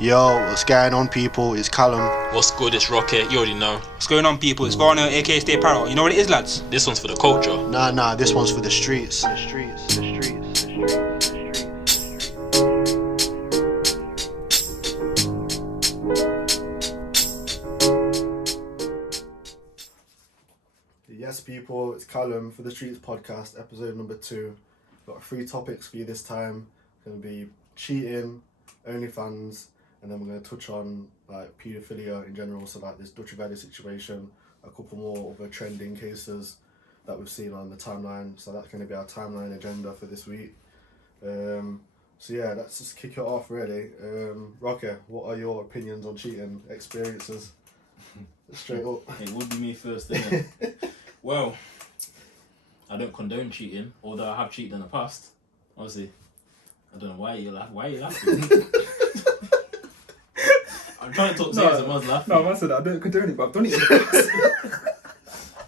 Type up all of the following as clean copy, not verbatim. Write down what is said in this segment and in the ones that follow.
Yo, what's going on, people? It's Callum. What's good? It's Rocket. You already know. What's going on, people? It's Varnell, aka Stay Parrot. You know what it is, lads? This one's for the culture. Nah, this one's for the streets. Yes, people, it's Callum for the Streets podcast, episode number 2. Got 3 topics for you this time. Going to be cheating, Onlyfans, and then we're going to touch on like paedophilia in general, so like this Dutchavelli situation, a couple more other trending cases that we've seen on the timeline. So that's going to be our timeline agenda for this week. So yeah, let's just kick it off really. Rocket, what are your opinions on cheating experiences? Straight up. It would be me first, innit? Well, I don't condone cheating, although I have cheated in the past. Honestly, I don't know why you laugh. Why are you laughing? I'm trying to talk serious and man's laughing. No, I said I don't condone it, but I've done it in the past.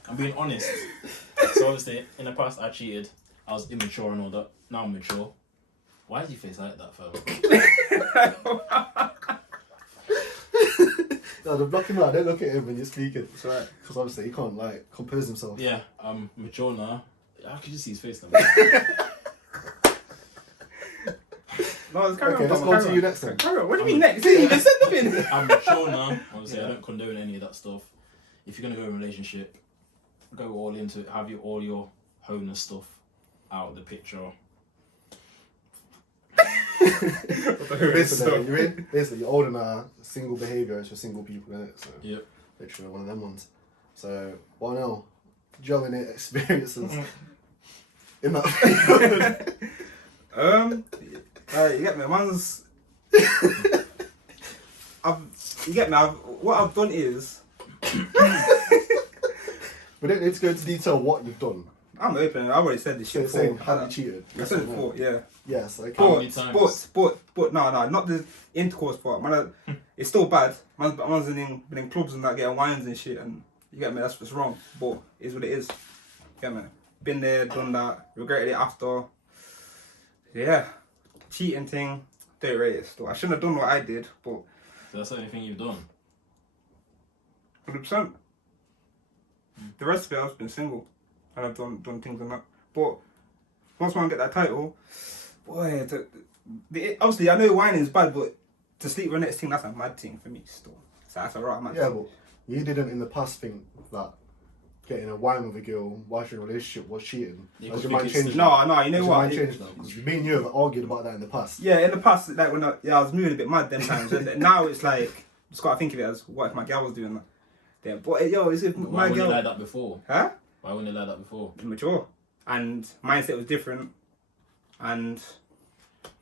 I'm being honest. So obviously, in the past I cheated. I was immature and all that. Now I'm mature. Why is your face like that, fella? No, the blocking out, don't look at him when you're speaking. It's alright. Because obviously he can't like compose himself. Yeah, I'm mature now. I can just see his face now. No, it's carry Okay, on. let's go to you next then. Carry on. What do you mean next? You even said nothing. I'm mature now. Obviously, Yeah. I don't condone any of that stuff. If you're gonna go in a relationship, go all into it. Have all your honus stuff out of the picture. Basically, you're old enough. Single behaviour is for single people, isn't it? So Yep. literally one of them ones. So Varnell, do you have any experiences in that field? You get me. Man's. You get me. What I've done is. We don't need to go into detail what you've done. I'm open. I've already said this shit So saying, before. have you cheated? I said it before, yeah. Yes, okay. How many times? But no, not the intercourse part. Man, it's still bad. Man's been in clubs and that, getting wines and shit, and you get me. That's what's wrong. But it's what it is. You get me. Been there, done that. Regretted it after. Yeah, cheating thing. Don't rate it still. I shouldn't have done what I did, but So that's the only thing you've done. 100%. The rest of it, I've been single, and I've done things and that. But once I get that title, boy, obviously I know whining is bad, but to sleep with the next thing, that's a mad thing for me still. So that's a right mad Yeah, thing. but you didn't in the past think that getting a wine with a girl whilst you're in a relationship was cheating. You Has could your mind think it's- changed? No, you know Has your what? mind changed now? Because me and you have argued about that in the past. Yeah, in the past, like when I was moving a bit mad them times, and now it's like just gotta think of it as what if my girl was doing that. Yeah, but yo, is it Why my wouldn't girl? you like that before? Huh? Why wouldn't you like that before? Immature, and mindset was different, and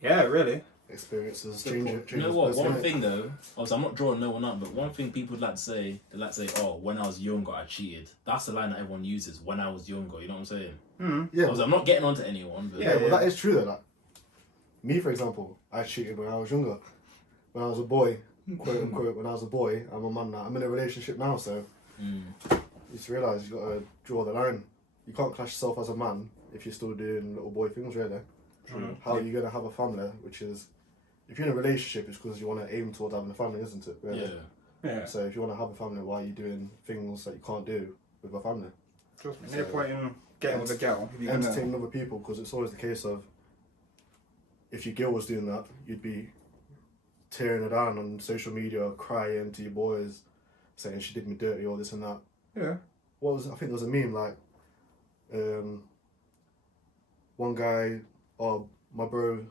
yeah, really. Experiences You change. know what? One thing though, obviously I'm not drawing no one up, but one thing people would like to say, oh, when I was younger I cheated. That's the line that everyone uses, when I was younger, you know what I'm saying? Yeah, Obviously, I'm not getting onto anyone, but yeah, but that is true though. Like, me, for example, I cheated when I was younger. When I was a boy, quote unquote, when I was a boy, I'm a man now. I'm in a relationship now, so you just realise you got to draw the line. You can't clash yourself as a man if you're still doing little boy things, really. True. How are you going to have a family, which is, if you're in a relationship, it's because you want to aim towards having a family, isn't it? Really? Yeah. So if you want to have a family, why are you doing things that you can't do with a family? Trust me. No point in getting with a girl. If you're Entertain other people, because it's always the case of, if your girl was doing that, you'd be tearing her down on social media, crying to your boys, saying she did me dirty or this and that. Yeah. I think there was a meme like, one guy, my bro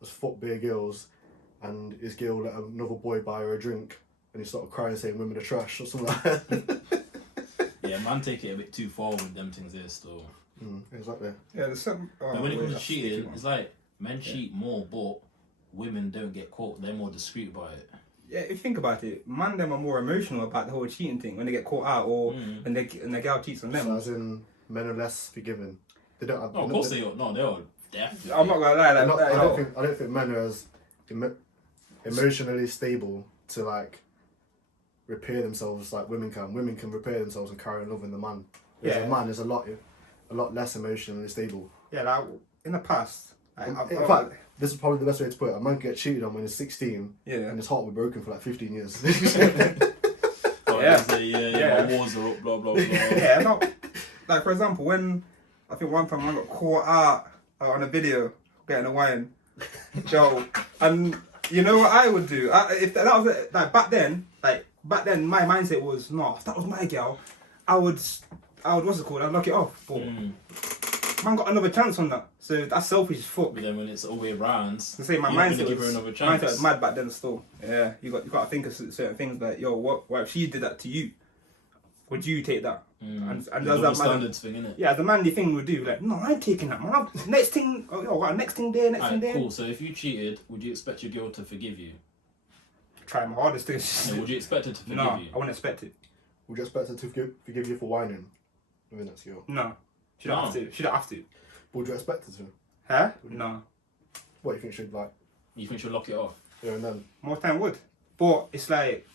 was fuck beer girls, and his girl let another boy buy her a drink, and he started crying saying women are trash or something like that. Yeah, man, take it a bit too far with them things there still. Exactly. Yeah, there's some. But when it comes to cheating, it's like men cheat more, but women don't get caught. They're more discreet about it. Yeah, if you think about it, man, them are more emotional about the whole cheating thing when they get caught out or when the girl cheats on them. So as in, men are less forgiving. They don't have. No, of course they are. No, they are definitely. I'm not gonna lie, I like, don't think men are as emotionally stable to like repair themselves like women can. Women can repair themselves and carry on loving the man. Whereas a man is a lot less emotionally stable. yeah, like in the past, In fact, this is probably the best way to put it. A man gets cheated on when he's 16, yeah. and his heart will be broken for like 15 years. My walls are up, blah blah blah. Yeah, no, like for example, when I think one time I got caught out on a video getting a wine, Joe, and you know what I would do? If that was like back then, my mindset was no, if that was my girl, I would what's it called? I'd lock it off. But man got another chance on that, so that's selfish as fuck. But then when it's all the way around, To say my mindset was mad back then still. Yeah, you got to think of certain things like, yo, what if she did that to you? Would you take that? And the standards thing, innit? Yeah, the manly thing would do like, no, I ain't taking that, man. Next thing thing there. Cool. So if you cheated, would you expect your girl to forgive you? Try my hardest to. Yeah, would you expect her to forgive No, you? I wouldn't expect it. Would you expect her to forgive you for whining? I mean, that's your. No, she don't have to. She don't have to. Would you expect her to? Huh? No. What you think she'd like? You think she'll lock it off? Yeah, and then. Most time would, but it's like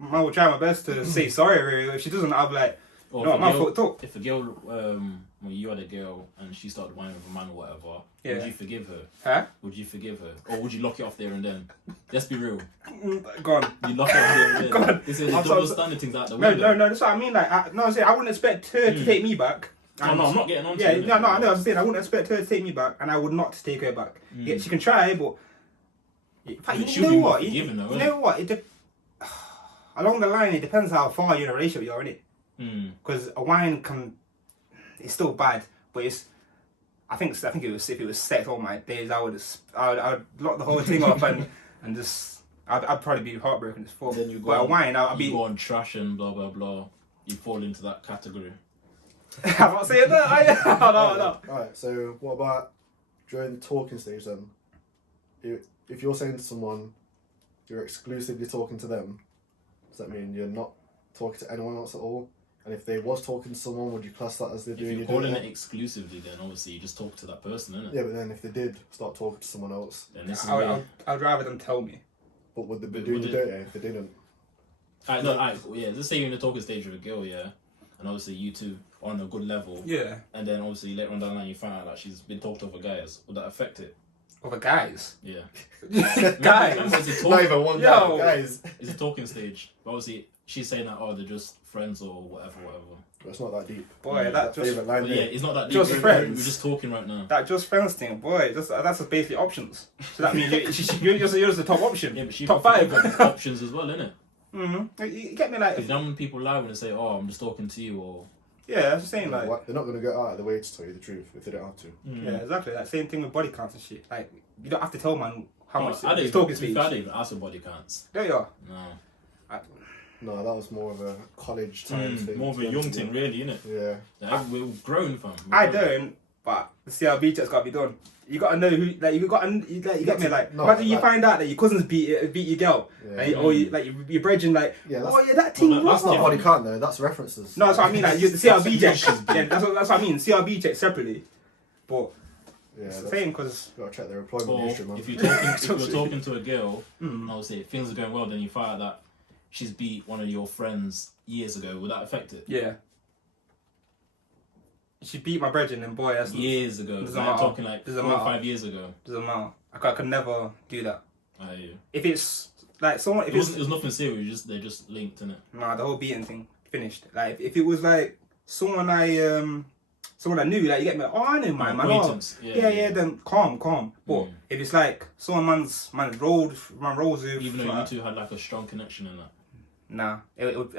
I will try my best to say sorry. Really, if she doesn't, I'll be like, no, man fucked up. If a girl, when you had a girl and she started whining with a man or whatever, would you forgive her? Huh? Would you forgive her, or would you lock it off there and then? Let's be real. Go on. You lock it off there and then. Go on. This is the double standard things out the window. No. That's what I mean. Like, I wouldn't expect her to take me back. No, I'm not getting on to yeah, it. no, I know. I was saying I wouldn't expect her to take me back, and I would not take her back. Yeah, she can try, but you know what? You know what? Along the line, it depends how far you're in a relationship you are, innit? Because a wine it's still bad, but it's. I think it was if it was sex all my days, I would lock the whole thing up and just I'd probably be heartbroken as fuck. Then you go but on, a wine, I'd be. You go on trash and blah blah blah. You fall into that category. I'm not saying that. No. Alright, so what about during the talking stage then? If you're saying to someone, you're exclusively talking to them, does that mean you're not talking to anyone else at all? And if they was talking to someone, would you class that as they're doing? If you're calling it exclusively, then obviously you just talk to that person, innit? Yeah, but then if they did start talking to someone else, then this is I'd rather them tell me. But would they be doing the dirty if they didn't? Let's say you're in the talking stage with a girl, yeah, and obviously you two are on a good level, yeah, and then obviously later on down the line you find out that she's been talked to other guys. Would that affect it? Other guys? Yeah. Guys? Not even one guy, guys. It's a talking stage. But obviously she's saying that, they're just friends or whatever. But it's not that deep. Boy, that just... it's not that deep. Just friends. We're just talking right now. That just friends thing, boy, that's basically options. So that means you're just the top option. Yeah, but she top 5. Options as well, innit? Mm-hmm. You get me, like... Because when people lie when they say, I'm just talking to you, or... Yeah, I'm just saying, like... They're not going to go out of the way to tell you the truth if they don't have to. Yeah, exactly. Like, same thing with body counts and shit. Like, you don't have to tell man how much he's talking speech. I didn't even ask for body counts. There you are. No. No, that was more of a college time thing. More of a young thing, really, innit? Yeah. We're grown, fam. I don't, but the CRB check's got to be done. You got to know who, like, you get me, like, imagine you find out that your cousins beat your girl, or you're bridging, like, that thing, that's not body count though, that's references. No, that's what I mean, like, the CRB check, yeah, that's what I mean, CRB check separately, but it's the same, because... Got to check their employment history, man. If you're talking to a girl, and obviously things are going well, then you find out that she's beat one of your friends years ago, would that affect it? Yeah. She beat my brethren and boy, that's... Years ago. Doesn't matter. Talking like 4 or 5 years ago. Doesn't matter. I could never do that. Yeah. If it's like someone... It was nothing serious, they're just linked, innit? Nah, the whole beating thing, finished. Like, if it was like someone I knew, like, you get me, I know my man. Yeah, then calm. But if it's like someone man rolls with... Even though you two had like a strong connection in that. Nah,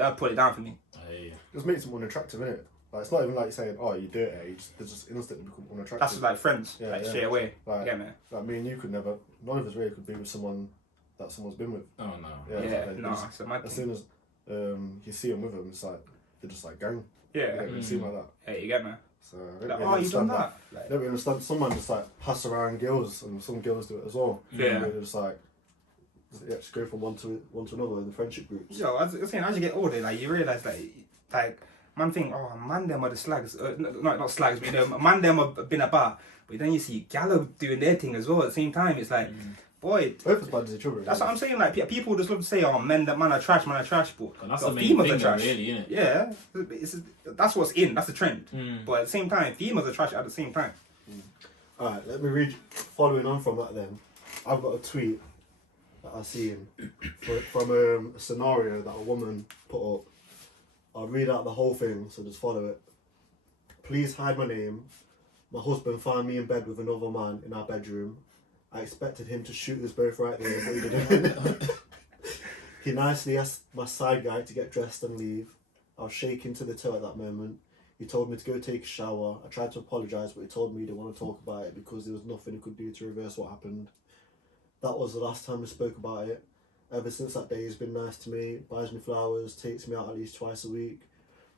I'll put it down for me. It just makes them unattractive, innit? Like, it's not even like you're saying, you're dirty, they just instantly become unattractive. That's like friends, straight away. Like, yeah, man. Like, me and you could never, none of us really could be with someone that someone's been with. Oh, no. As soon as you see them with them, it's like, they're just like gang. Yeah. You don't really seem like that. Yeah, you get me. So, I don't really you've done that? I don't really understand, someone just like pass around girls, and some girls do it as well. Yeah. They're just like, just go from one to another in the friendship groups. Yo, I was saying, as you get older, like, you realise, like, man think, man them are the slags. Not slags, but you know, man them have been about. But then you see Gallo doing their thing as well at the same time. It's like, boy... Both as bad as each other. That's what I'm saying, like, people just love to say, man are trash, but that's the main thing, trash. Really, isn't it? Yeah, that's what's in, that's the trend. But at the same time, females are trash at the same time. Alright, let me read. Following on from that, then, I've got a tweet that I seen from a scenario that a woman put up. I'll read out the whole thing, so just follow it. Please hide my name. My husband found me in bed with another man in our bedroom. I expected him to shoot us both right there, but he didn't. He nicely asked my side guy to get dressed and leave. I was shaking to the toe at that moment. He told me to go take a shower. I tried to apologise, but he told me he didn't want to talk about it because there was nothing he could do to reverse what happened. That was the last time we spoke about it. Ever since that day, he's been nice to me, buys me flowers, takes me out at least twice a week.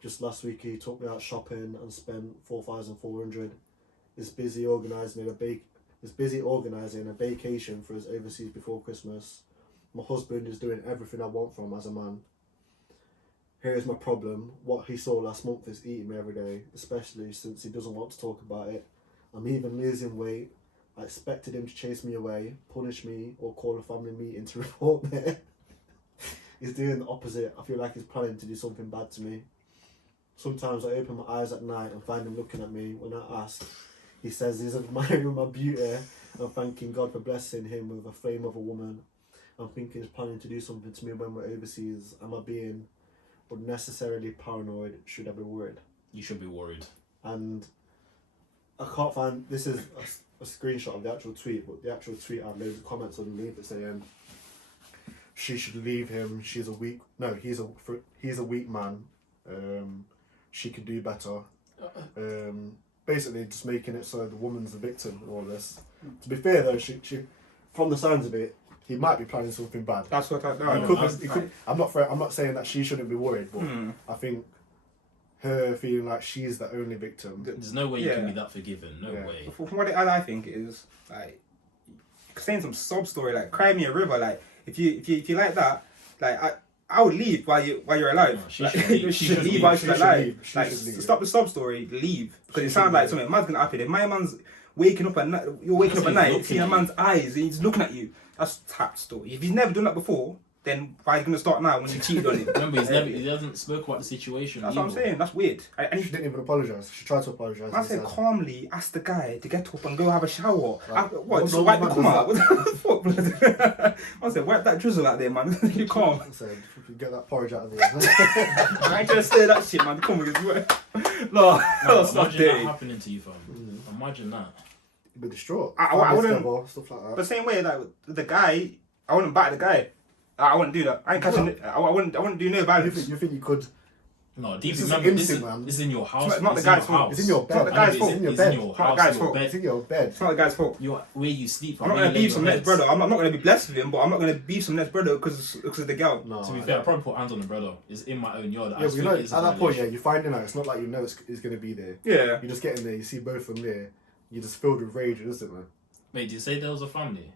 Just last week, he took me out shopping and spent $4,400. He's busy organising a vacation for us overseas before Christmas. My husband is doing everything I want from him as a man. Here is my problem. What he saw last month is eating me every day, especially since he doesn't want to talk about it. I'm even losing weight. I expected him to chase me away, punish me, or call a family meeting to report me. He's doing the opposite. I feel like he's planning to do something bad to me. Sometimes I open my eyes at night and find him looking at me. When I ask, he says he's admiring my beauty and thanking God for blessing him with a flame of a woman. I'm thinking he's planning to do something to me when we're overseas. Am I being unnecessarily paranoid? Should I be worried? You should be worried. And I can't find, this is a screenshot of the actual tweet, but the actual tweet had loads of comments underneath it saying she should leave him. He's a weak man. She could do better. Basically just making it so the woman's the victim in all this. To be fair though, she from the sounds of it, he might be planning something bad. That's what I I'm not saying that she shouldn't be worried, but I think her feeling like she's the only victim. There's no way you can be that forgiven. No way. From what I think is like saying some sob story like cry me a river. Like if you like that, like I would leave while you're alive. No, she should leave while she's alive. Like stop the sob story, leave, because it sounds like something man's gonna happen. If my man's waking up at night, you're waking up at night, seeing a man's eyes, and he's looking at you. That's a tap story. If he's never done that before, then why are you gonna start now when you cheated on him? Remember, he hasn't spoke about the situation. That's what I'm saying. That's weird. And she didn't even apologise. She tried to apologise. I said calmly, ask the guy to get up and go have a shower. Right. Just wipe the cum out? What the fuck, blood? I said, wipe that drizzle out there, man. You calm. I said, if you get that porridge out of there. I ain't trying to stir that shit, man. Come on, no, imagine that happening to you, fam. Imagine that. You'd be distraught. I wouldn't. Stuff like that. But same way, like the guy, I wouldn't back the guy. I wouldn't do that. I ain't catching it. I wouldn't do no violence. You think you could? No, deep This is remember, instinct, man. this is in your house. It's not the guy's fault. It's in your bed. It's not the guy's fault. It's in your It's bed. in your It's not house, the guy's your fault. bed. It's in your bed. It's not the guy's fault. Where you sleep. I'm not gonna beef some next brother. I'm not gonna be blessed with him, but I'm not gonna beef some next brother because of the girl. No. To be fair, I probably put hands on the brother. It's in my own yard. Yeah, but you know, at that point, yeah, you're finding out. It's not like you know it's going to be there. Yeah. You just get in there, you see both of them there, you're just filled with rage, isn't it? Wait, did you say there was a family?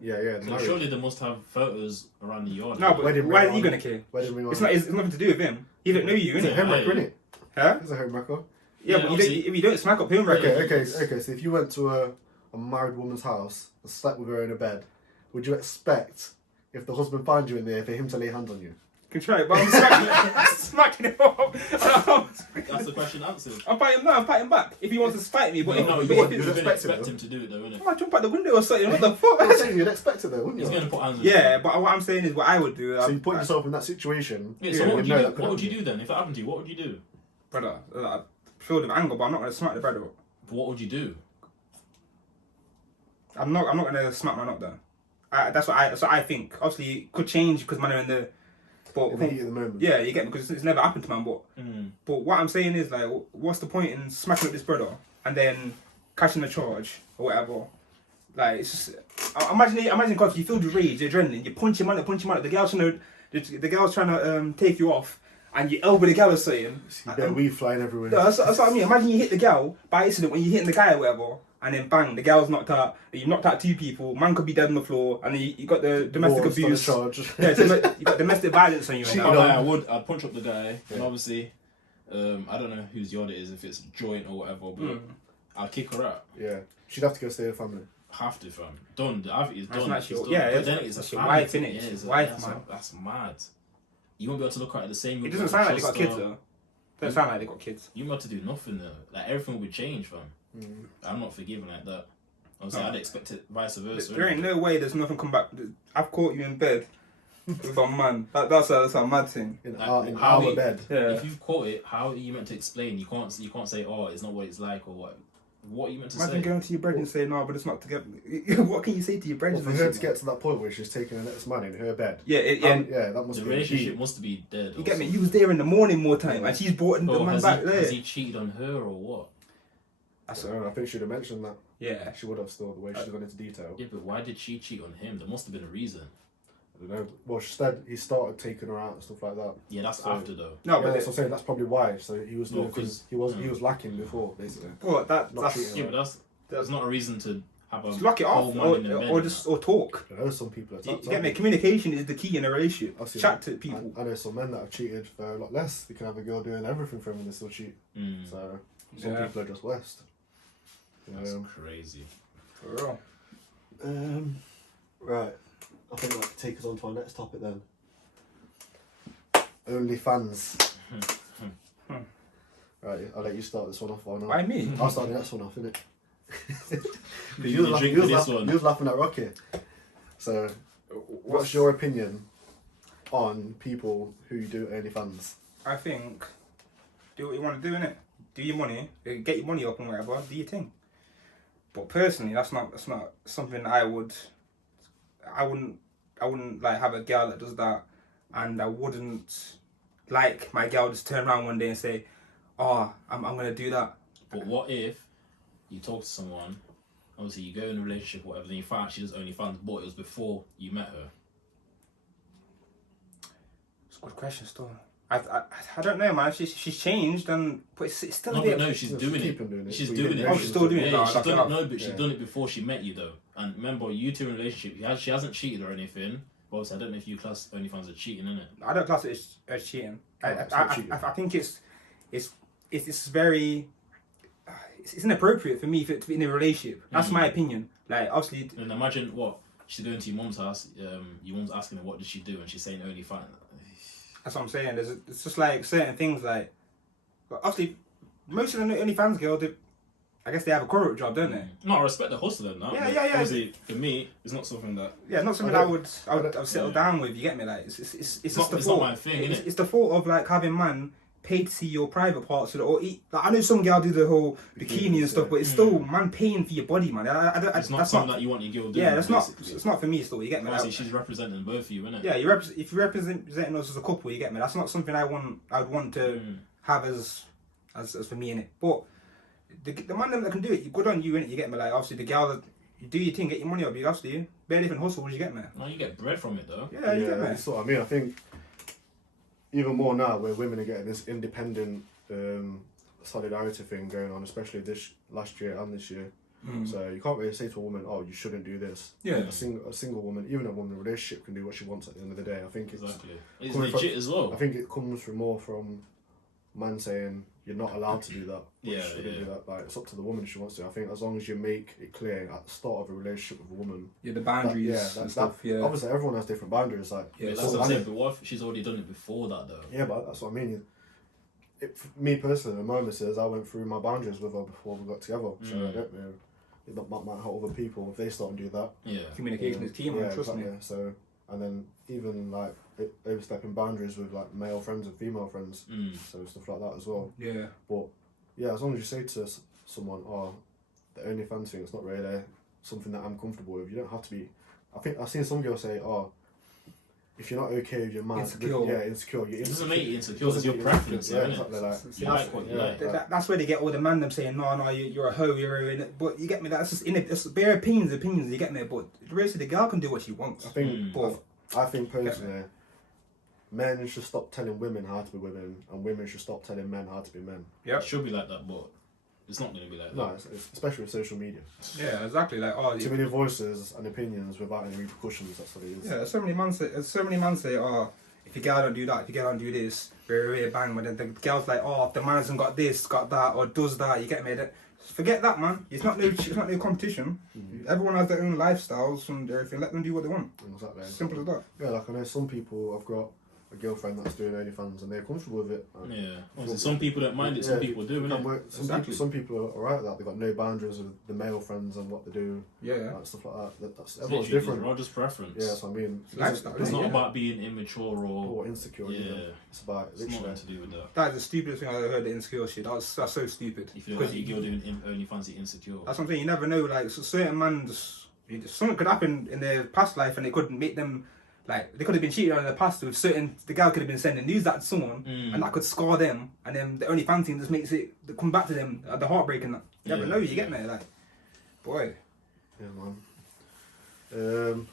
Yeah. So surely they must have photos around the yard. No, but why are you gonna care? It's nothing to do with him. He don't know you, It's a innit? homewrecker, innit? Huh? It's a homewrecker. Yeah, but if you don't smack up him, Okay. So if you went to a married woman's house and slept with her in a bed, would you expect, if the husband found you in there, for him to lay hands on you? Can try it, but I'm smacking him up. That's the question answered. I'm fighting back. If he wants to fight me, but You'd expect him to do it though, innit? I jump out the window or something. What the fuck? I'm saying you'd expect it though, wouldn't you? He's going to put hands on Yeah, but what I'm saying is what I would do. So you put yourself in that situation. Yeah, so what would you do? What would you do then? If it happened to you, what would you do? Brother, I feel the anger, but I'm not going to smack the brother up. But what would you do? I'm not going to smack man up then. That's what I think. Obviously, it could change because man are in the. But in the heat of the moment. Yeah, you get me, because it's never happened to man. But what I'm saying is, like, what's the point in smacking up this brother and then catching the charge or whatever? Like, it's just, imagine God, you feel the rage, the adrenaline, you punch him out, the girl's trying to take you off, and you elbow the girl or something. Yeah, weed flying everywhere. No, that's what I mean. Imagine you hit the girl by accident when you're hitting the guy or whatever, and then bang, the girl's knocked out, you've knocked out 2 people, man could be dead on the floor, and then you got the domestic abuse. Charge. Yeah, you got domestic violence on you. I'd punch up the guy, and obviously, I don't know whose yard it is, if it's joint or whatever, but I'll kick her out. Yeah, she'd have to go stay with family. Have to, fam. Done. The Avi is done. That's It's done. yeah, But then it's a your family wife, thing. innit? Yeah, It's wife, man. That's mad. You won't be able to look at it the same. It doesn't sound like they got kids though. Doesn't sound like they got kids. You won't be able to do nothing though. Like everything will be changed, fam. I'm not forgiving like that. Obviously, I'd expect it vice versa. There ain't no way there's nothing come back. I've caught you in bed with a man. That's a mad thing. In Like, our bed. Yeah. If you've caught it, how are you meant to explain? You can't say, oh, it's not what it's like, or what. What are you meant to Imagine say? going to your brethren and say, no, but it's not together. What can you say to your brethren? Well, for her to get to that point where she's taking the next man in her bed. Yeah, that must The be relationship deep. must be dead. You get me? You was there in the morning more time, and she's brought the man back there. Has he cheated on her or what? I think she'd have mentioned that. Yeah. She would have still, the way she's gone into detail. Yeah, but why did she cheat on him? There must have been a reason. I don't know. Well, she said he started taking her out and stuff like that. Yeah, that's So- after though. No, Yeah, but that's what I'm saying. That's probably why. So he was No, doing 'cause- things he was lacking before, basically. well, Not that's cheating. Yeah, but that's not a reason to have a just lock it whole off, man in the bed. or talk. I know some people are You get me? Communication is the key in a relationship. I've Chat to people. I know some men that have cheated for a lot less. They can have a girl doing everything for them and they still cheat. Mm, So some Yeah. people are just West. that's crazy. For real. Right. I think that could take us on to our next topic then. Onlyfans. Right, I'll let you start this one off. Or not? Why me? I'll start the next one off, innit? You was drink for this you one. was laughing at Rocky. So, what's your opinion on people who do OnlyFans? I think do what you want to do, innit? Do your money, get your money up and whatever. Do your thing. But personally, that's not something I wouldn't like have a girl that does that, and I wouldn't like my girl just turn around one day and say, "Oh, I'm gonna do that." But what if you talk to someone, obviously you go in a relationship or whatever, then you find out she does OnlyFans, but it was before you met her? It's a good question, still. I don't know, man. She's changed, but it's still No, a bit. but no, she's Yeah, doing she's it. keeping doing it. She's But doing you it. don't Oh, she's still doing it. Yeah, No, she's like done enough. it. No, but she's Yeah. done it before she met you though. And remember, you two in a relationship. She hasn't cheated or anything. But obviously, I don't know if you class OnlyFans as cheating, innit? I don't class it as cheating. No, it's not cheating. I think it's very. It's inappropriate for me to be in a relationship. That's my opinion. Like obviously, And imagine what she's going to your mum's house. Your mum's asking her what did she do, and she's saying OnlyFans. that's what I'm saying. It's just like certain things like obviously most of the OnlyFans girls, I guess they have a corporate job, don't they? No, I respect the hustle and that. Yeah, but yeah, yeah. Obviously, for me, it's not something that. Yeah, not something I would settle down with. You get me? Like it's just not- the it's thought. not my thing, innit? It's the thought of like having man paid to see your private parts or eat. Like, I know some girl do the whole bikini and stuff, but it's still man paying for your body, man. It's not that's something that you want your girl doing. Yeah, that's basically. it's not for me. Still, you get me? Obviously, Like, she's representing both of you, innit? yeah, if you're representing us as a couple, you get me. That's not something I'd want to have as for me in it. But the man that can do it, good on you in it. You get me? Like obviously the girl that you do your thing, get your money up. You obviously bare different hustles. You get me? No, you get bread from it though. Yeah, you get me. That's what I mean. I think even more now where women are getting this independent solidarity thing going on, especially this last year and this year. So you can't really say to a woman, "Oh, you shouldn't do this." Yeah. A single woman, even a woman in a relationship, can do what she wants at the end of the day. I think it's Exactly. It's coming legit from- as well. I think it comes from more from man saying you're not allowed to do that. Yeah, shouldn't yeah. do that. Like it's up to the woman if she wants to. I think as long as you make it clear at the start of a relationship with a woman, Yeah, the boundaries that, and stuff. Yeah. obviously everyone has different boundaries. Like Yeah, That's so what I'm saying. But what if she's already done it before that though? yeah, but that's what I mean. Me personally, my missus, I went through my boundaries with her before we got together. So I don't know. It might help other people if they start and do that. Yeah. Communication is key, man. Yeah, Trust exactly. me. So, and then even like overstepping boundaries with like male friends and female friends, so stuff like that as well. Yeah. But yeah, as long as you say to someone, "Oh, the OnlyFans thing, it's not really something that I'm comfortable with." You don't have to be. I think I've seen some girls say, "Oh, if you're not okay with your man, Insecure. insecure. You're It doesn't insecure. make you insecure. It's Doesn't your make you preference, insecure. though, Yeah, innit? exactly. Like You like what you like. That's where they get all the man them saying, no, you're a hoe, you're a... But you get me, that's just, it's bare opinions, you get me, but the rest of the girl can do what she wants. I think, But, I think personally, men should stop telling women how to be women, and women should stop telling men how to be men. yeah. It should be like that, but it's not going to be like that. No, it's especially with social media. Yeah, exactly, like, Too many voices and opinions without any repercussions. That's what it is. yeah, so many men say, oh, if your girl don't do that, if your girl don't do this, bang, but then the girl's like, oh, if the man hasn't got this, got that, or does that, you get me? Forget that, man. It's not no competition. Everyone has their own lifestyles and everything. Let them do what they want. Exactly. Simple as that. Yeah, like I know some people have got a girlfriend that's doing OnlyFans and they're comfortable with it. Yeah. Obviously, some people don't mind it. Some people do, innit? Some people are alright with that. They've got no boundaries with the male friends and what they do. Yeah. Like, stuff like that. That's It's everyone's literally different. all just preference. Yeah, that's what I mean. Lifestyle, It's not yeah. about being immature or insecure. Yeah. Either. It's about it's literally. nothing to do with that. That is the stupidest thing I ever heard. The insecure shit. That's so stupid. If you're Because like you're doing OnlyFans, you're insecure. that's what I'm saying. You never know. Like certain man, something could happen in their past life, and it could make them. Like, they could have been cheated on in the past with certain... The girl could have been sending news that to someone, and that could scar them, and then the OnlyFans thing just makes it come back to them, the heartbreak and that. You never know, you get me? Like, boy. Yeah, man.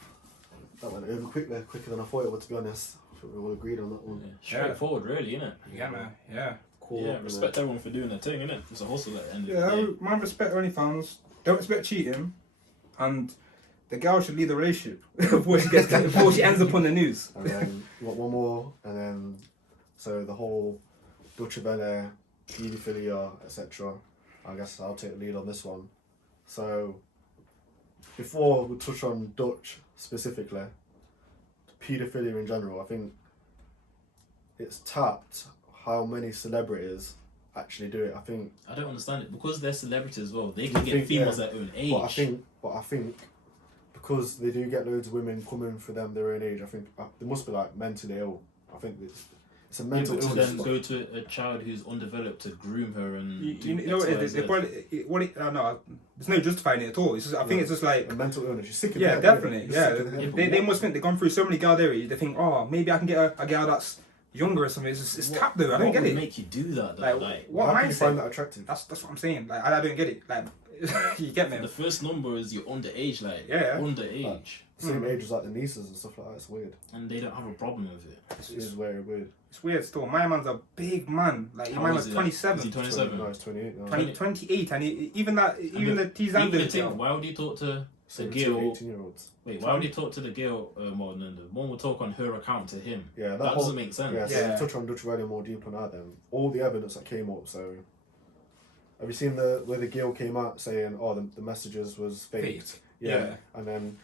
That went over quicker than I thought it would, to be honest. I think we all agreed on that one. Yeah. Straightforward, really, innit? Yeah, man. Yeah. Cool. Yeah, respect everyone for doing their thing, innit? It's a hustle at the end of Yeah, the day. man, respect OnlyFans. Don't respect cheating. And the girl should leave the relationship before she ends up on the news. And then you got one more, and then so the whole Dutchavelli, Paedophilia, etc. I guess I'll take the lead on this one. So before we touch on Dutch specifically, paedophilia in general, I think it's tapped how many celebrities actually do it. I think I don't understand it because they're celebrities as well. They can get females their own age. But I think because they do get loads of women coming for them their own age, I think they must be like mentally ill. I think it's a mental but to illness. then go to a child who's undeveloped to groom her and You know what it is? No, there's no justifying it at all. It's just, I think it's just like... A mental illness. You're sick in the Yeah, head. definitely. You're Yeah, sick in the head. they must think they've gone through so many girl areas. They think, oh, maybe I can get a girl that's younger or something. It's tapped though. I don't what get would it. make you do that though? Like, what How can you mindset? find that attractive? That's what I'm saying. Like, I don't get it. Like, you get me? The first number is you're underage, like Yeah. underage, Same age as like the nieces and stuff like that. It's weird. and they don't have a problem with it. It is very weird. It's weird still. My man's a big man. Like, How my old man's is he, 27. Is he 27? No, it's 28 now. 28, and even the tease and Even the the thing, why would he talk to the 17, girl? 18-year-olds. Wait, why would he talk to the girl more than the one will talk on her account to him? Yeah, That doesn't make sense. Yeah, so Yeah. touch on Dutchavelli more deep on that then. All the evidence that came up, so... Have you seen where the girl came out saying, oh, the messages was faked? Faked. Yeah. Yeah. And then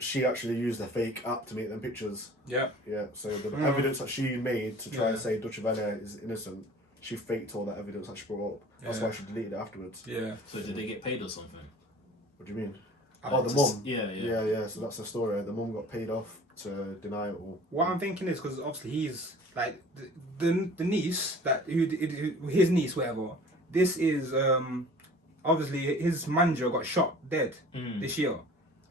she actually used a fake app to make them pictures. Yeah. Yeah, so the evidence that she made to try and say Dutchavelli is innocent, she faked all that evidence that she brought up. That's Yeah. why she deleted it afterwards. Yeah. So did they get paid or something? What do you mean? I Oh, don't the know. mum? Yeah. Yeah, so that's the story. The mum got paid off to deny it all. What I'm thinking is because obviously he's like the niece that who his niece whatever. This is obviously his manager got shot dead this year,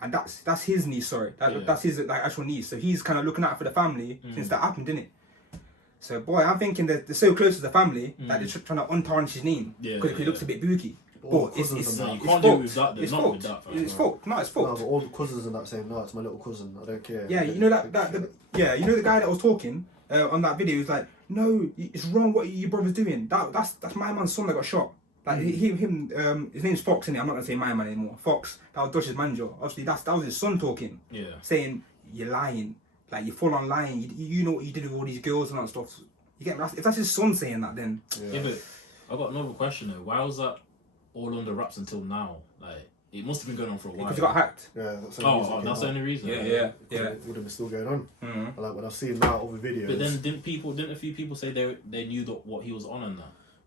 and that's his niece. Sorry, that's his like actual niece. So he's kind of looking out for the family since that happened, didn't it? So boy, I'm thinking that they're so close to the family that they're trying to untarnish his name because he looks a bit booky. All But the cousins and No, that. you can't do it with that. It's Not fucked. with that. fam. It's fucked. No, it's No, fucked. but all the cousins and that saying, no, it's my little cousin, I don't care. Yeah, you know you know the guy that was talking on that video. He was like, no, it's wrong what your brother's doing. That's my man's son that got shot. Like his name's Fox, innit? I'm not gonna say my man anymore. Fox. That was Dutch's manager. Obviously, that was his son talking. Yeah. Saying you're lying, like you're full on lying. You know what you did with all these girls and that stuff. You get me? If that's his son saying that, then Yeah, but I got another question though. Why was that all under wraps until now? Like, it must have been going on for a while. because he got hacked. Yeah, that's the only reason it That's came the out. only reason. It would have been still going on. Mm-hmm. Like when I've seen that other videos. But then didn't a few people say they knew what he was on and that?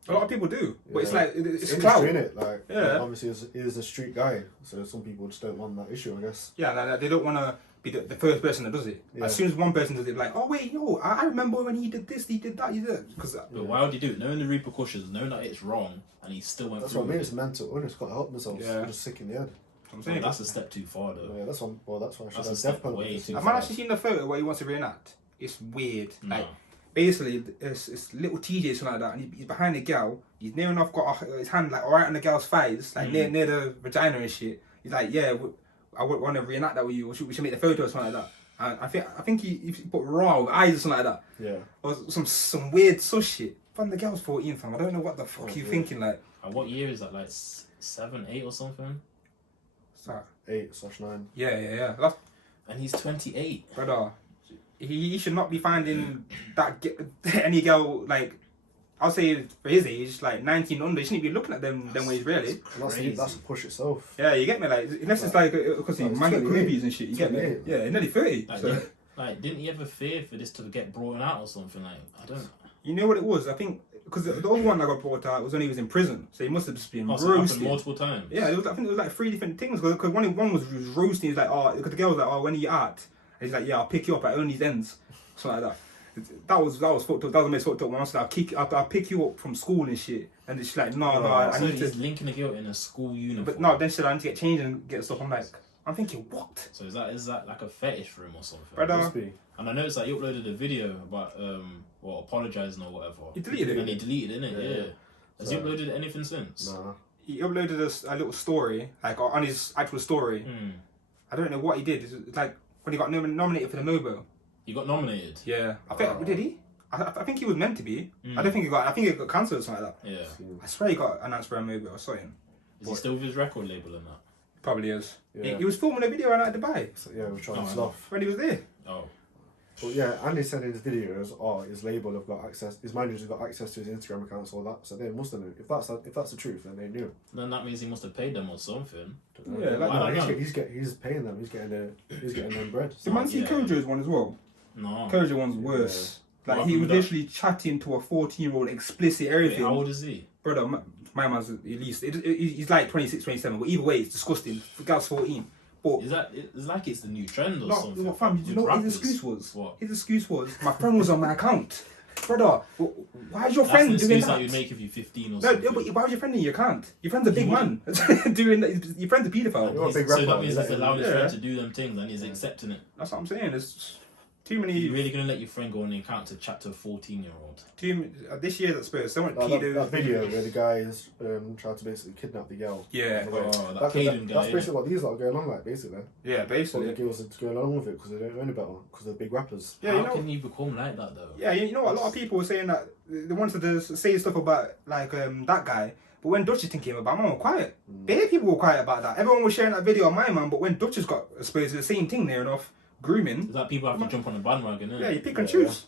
A lot of people do, but it's Yeah. like it's industry, clout. innit? Like, Yeah. obviously, he is a street guy, so some people just don't want that issue, I guess. Yeah, like, they don't want to be the first person that does it. Yeah. As soon as one person does it, like, oh wait, yo, I remember when he did this, he did that, he did that. Because But why would he do it? Knowing the repercussions, knowing that it's wrong, and he still went That's through what I mean. with It's mental illness. Got to help themselves. Yeah. They're just sick in the head. I'm it. saying That's a step too far though. Yeah, that's one. Well, that's why I should That's a have step death penalty. way too I've far. actually seen the photo where he wants to reenact. It's weird. No. Like, basically, it's little TJ something like that, and he's behind the gal. He's near enough got his hand like right on the gal's thighs, like near the vagina and shit. He's like, yeah, I would want to reenact that with you. We should make the photo or something like that. And I think he put raw with eyes or something like that. Yeah. Or some weird sus shit. Fam, the girl's 14, fam. I don't know what the fuck you yeah. thinking, like. And what year is that? Like 7, 8 or something? So, 8/9. yeah. That's, And he's 28. brother, he should not be finding any girl, like, I'll say for his age, like 19 under, he shouldn't be looking at them ways, really. And that's a push itself. Yeah, you get me? Like, unless it's like, because No, man it's get 28. groupies and shit, you get me? 28. Yeah, nearly 30. Like, So. Like, didn't he ever fear for this to get brought out or something? Like, I don't. You know what it was? I think because the other one that got brought out was when he was in prison, so he must have just been Oh, so it happened roasted multiple times. Yeah, I think it was like 3 different things. Because one was roasting. He's like, oh, because the girl was like, oh, when are you out? And he's like, yeah, I'll pick you up at Only's ends, something like that. That was fucked up. That was the most fucked up one. I was like, I'll pick you up from school and shit. And then she's like, no, I So need he's to. linking a girl in a school uniform. But no, then she said, I need to get changed and get stuff. I'm thinking, what? So is that like a fetish for him or something? Brother, Must be. And I noticed that he uploaded a video about apologising or whatever. he deleted And it. he deleted it, innit? Yeah. Has he uploaded anything since? Nah. He uploaded a little story, like on his actual story. Hmm. I don't know what he did. It's like when he got nominated for the Nobel. He got nominated. Yeah, I think did he? I think he was meant to be. Mm. I don't think he got. I think he got cancelled or something like that. Yeah. I swear he got announced for a Nobel or something. Is he still with his record label and that? Probably is. Yeah. He was filming a video out at Dubai So, yeah, we're trying Oh, to slough. when he was there. Oh. But yeah, Andy said in his videos, his label have got access, his managers have got access to his Instagram accounts, all that. So they must have known. If that's the truth, then they knew. Then that means he must have paid them or something. Yeah, like I don't know. he's paying them. He's getting them bread. Did man see yeah. Kojo's one as well? No. Kojo one's worse. What Like he happened was with literally chatting to a 14-year-old, explicit Wait, everything. how old is he? Brother, my man's at least he's like 26, 27. But either way, it's disgusting. The girl's 14. But It's like it's the new trend or no, something. no, fam, did you know what his excuse was? What? His excuse was, my friend was on my account. Brother, why is your That's friend an doing excuse that? that you'd make if you're 15 or No, something. but why was your friend in your account? Your friend's a big He man. Doing that, your friend's a paedophile. You're a big So rapper, that means you he's let him- allowing his yeah. friend to do them things and he's accepting it. That's what I'm saying. There's too many. You're really gonna let your friend go on the account to chat to a 14-year-old? This year at Spurs, so much That pedos. video where the guy is trying to basically kidnap the girl. Yeah. Oh, that That's Caden guy. basically what these lot are going on like, basically. Yeah, But basically. the girls are going along with it because they don't know any better, because they're big rappers. Yeah, How you know. can you become like that though? Yeah, you know what? A lot of people were saying that they wanted to say stuff about like that guy, but when Dutch's thing came about, man were quiet. Bare people were quiet about that. Everyone was sharing that video on my man, but when Dutch's got, I suppose, the same thing near enough, grooming. Is that people have to jump on the bandwagon, innit? Yeah, you pick and Yeah, choose.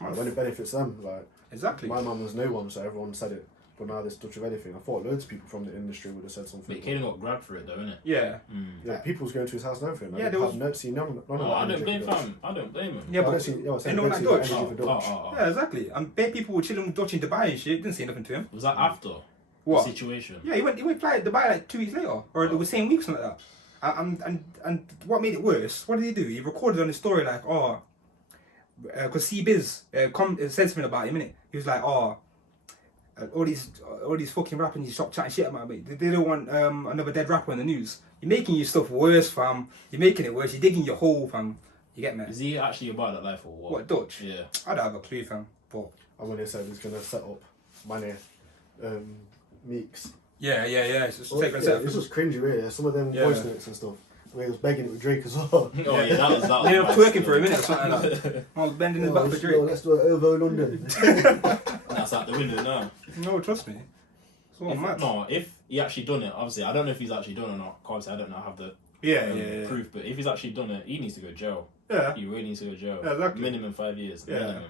Like, when it benefits them, like Exactly. my mum was no one, so everyone said it. But now this Dutchavelli thing, I thought loads of people from the industry would have said something. But Caden got grabbed for it though, innit? Yeah. Mm. Yeah, people was going to his house and everything. Yeah, I there was- have no, seen none of Oh, that. I don't energy blame for Dutch. fam. I don't blame him. Yeah, I but don't see, yeah, I they know like Dutch. energy for Dutch. yeah, exactly. And bare people were chilling with Dutch in Dubai and shit. Didn't say nothing to him. Was that after What? the situation? Yeah, he went fly to Dubai like 2 weeks later, or the same week, something like that. And what made it worse? What did he do? He recorded on his story like, because C-Biz said something about him, innit? He was like, all these fucking rappers, you stop chatting shit about me. They don't want another dead rapper in the news. You're making your stuff worse, fam. You're making it worse. You're digging your hole, fam. You get me? Is he actually about that life or what? What, Dutch? Yeah. I don't have a clue, fam. But And when they said he's going to set up Money, Meeks. yeah. It's just Well, taking a yeah, set. it's just cringy, really. Some of them Yeah. voice notes and stuff. The way he was begging it with Drake as well. Oh yeah, that was They were bad twerking still. for a minute or something like that. I was bending his back for Drake. Let's do it over London. That's out the window now. No, trust me. It's all mad. If he actually done it, obviously I don't know if he's actually done it or not. Obviously I don't know. I have the Yeah. proof, but if he's actually done it, he needs to go to jail. Yeah. He really needs to go to jail. Yeah, exactly. Minimum 5 years. Yeah. Minimum.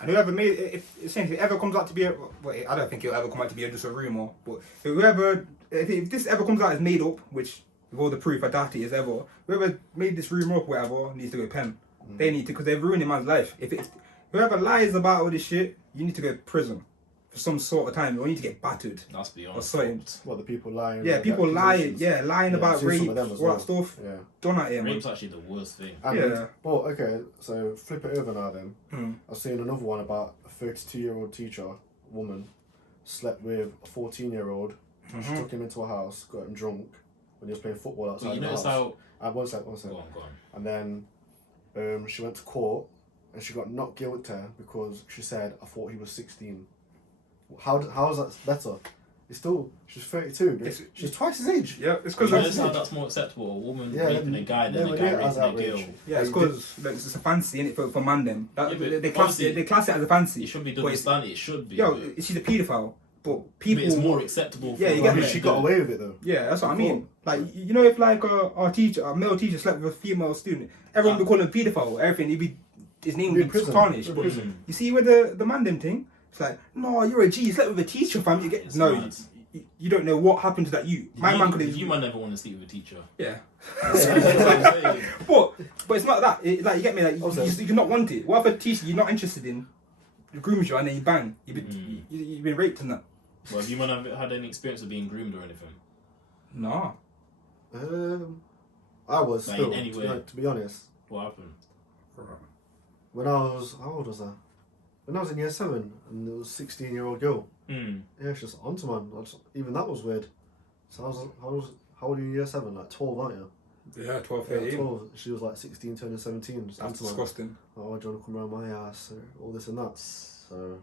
And whoever made if it ever comes out to be a, well, I don't think it'll ever come out to be just a rumor, but if this ever comes out as made up, which with all the proof I doubt it is ever, whoever made this rumor up, whatever, needs to go pen. They need to, because they've ruined a man's life. If whoever lies about all this shit, you need to go to prison for some sort of time, or you need to get battered. That's beyond. Or something. fault. What, the people lying? Yeah, like, people lying, accusations? lying Yeah, about I've seen rape, some all of them as that well. stuff. Yeah. Done at him. Rape's actually the worst thing. And, Yeah. Well, okay, so flip it over now then. Hmm. I've seen another one about a 32-year-old teacher, woman, slept with a 14-year-old. She took him into a house, got him drunk when he was playing football outside But you the notice house. how. One sec. Go on. And then she went to court and she got not guilty because she said, I thought he was 16. How is that better? She's 32, but she's twice his age. Yeah, it's You because notice how that's more acceptable. A woman raping a guy than a guy raping a girl. yeah, it's because it's a fancy, innit, for man them. Yeah, but they class it as a fancy. It should be But double it's- standard. It should be. Yo, but she's a paedophile, but people. it's more acceptable. Yeah, for you a get woman me. to She do got it. away with it though. Yeah, that's what I mean. Like, you know, if like a male teacher slept with a female student, everyone would be calling him paedophile. Everything, his name would be prison. tarnished. But Prison. you see with the man them thing, it's like, no, you're a G. You slept with a teacher, fam. You get It's no. mad. you don't know what happened to that you. My man could have. You might never want to sleep with a teacher. Yeah. That's what I'm saying. But it's not that. Like you get me. Like you not want it. What if a teacher you're not interested in, grooms you and then you bang, you've been raped and that. Well, have you man have had any experience of being groomed or anything? Nah. I was Like still, in any way. to be honest. What happened? When I was, how old was I? When I was in year 7 and there was a 16-year-old girl. Yeah, she's just onto man. Even that was weird. So how old are you in year 7? Like 12, aren't you? Yeah, 12, Yeah, 13. 12. She was like 16, turning 17. Just That's onto man. disgusting. Oh, do you want to come around my ass? Or all this and that. So,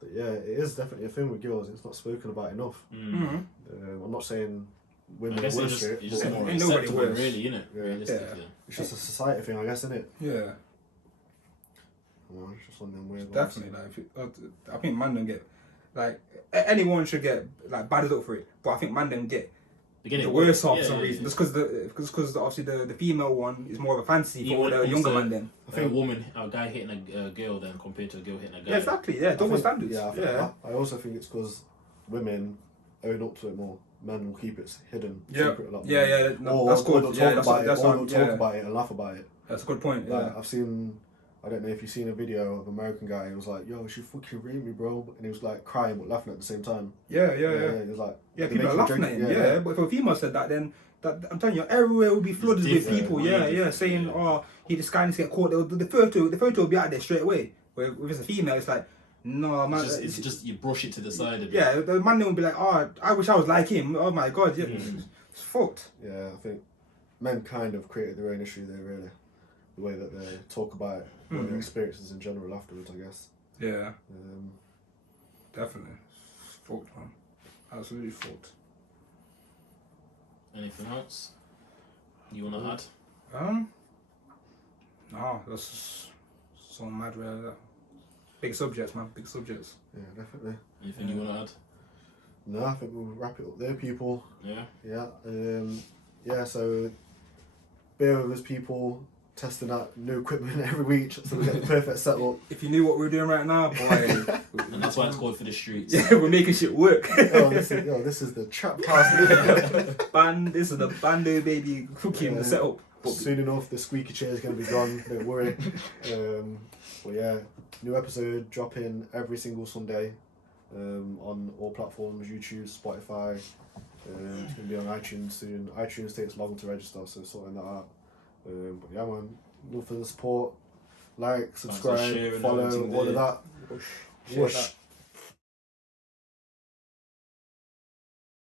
but yeah, it is definitely a thing with girls. It's not spoken about enough. I'm not saying women I guess are it's worse. just more Ain't nobody acceptable, worse. really, innit? Yeah. Realistically. It's just a society thing, I guess, isn't it? Yeah. Well, it's just one of them weird ones. Definitely. Like, I think man don't get like anyone should get like bad up for it, but I think man don't get the worst off for some reason. Just because obviously the female one is more of a fantasy for the younger man. Then I think a guy hitting a girl then compared to a girl hitting a guy. Yeah, exactly. Yeah, double standards. Yeah, I also think it's because women own up to it more. Men will keep it hidden, secret a lot more. Yeah. No, that's good. Or they'll talk about it and laugh about it. That's a good point. Yeah. Like, I've seen. I don't know if you've seen a video of an American guy who was like, yo, she fucking raped me, bro. And he was like crying but laughing at the same time. Yeah. He was like, People are laughing at him. Yeah. But if a female said that, then I'm telling you, everywhere will be flooded with people. Saying, oh, this guy needs to get caught. The photo will be out there straight away. Where if it's a female, it's like, no, man. It's just you brush it to the side a bit. Yeah, the man will be like, oh, I wish I was like him. Oh my god, yeah. It's fucked. Yeah, I think men kind of created their own issue there, really. The way that they talk about it, or their experiences in general afterwards, I guess. Yeah. Definitely. It's fucked, man. Absolutely fucked. Anything else you want to add? No, that's just so mad, really. Big subjects, man. Big subjects. Yeah, definitely. Anything you want to add? No, I think we'll wrap it up there, people. Yeah. Yeah. So bear with us, people. Testing out new equipment every week so we get the perfect setup. If you knew what we're doing right now, boy. And that's why it's called For the Streets. Yeah, we're making shit work. This is the trap house. This is the bando baby cooking the setup. But soon enough, the squeaky chair is going to be gone. Don't worry. But yeah, new episode dropping every single Sunday on all platforms: YouTube, Spotify. It's going to be on iTunes soon. iTunes takes long to register, so sorting that out. But yeah, man, love for the support. Like, subscribe, follow, all of that. Share that.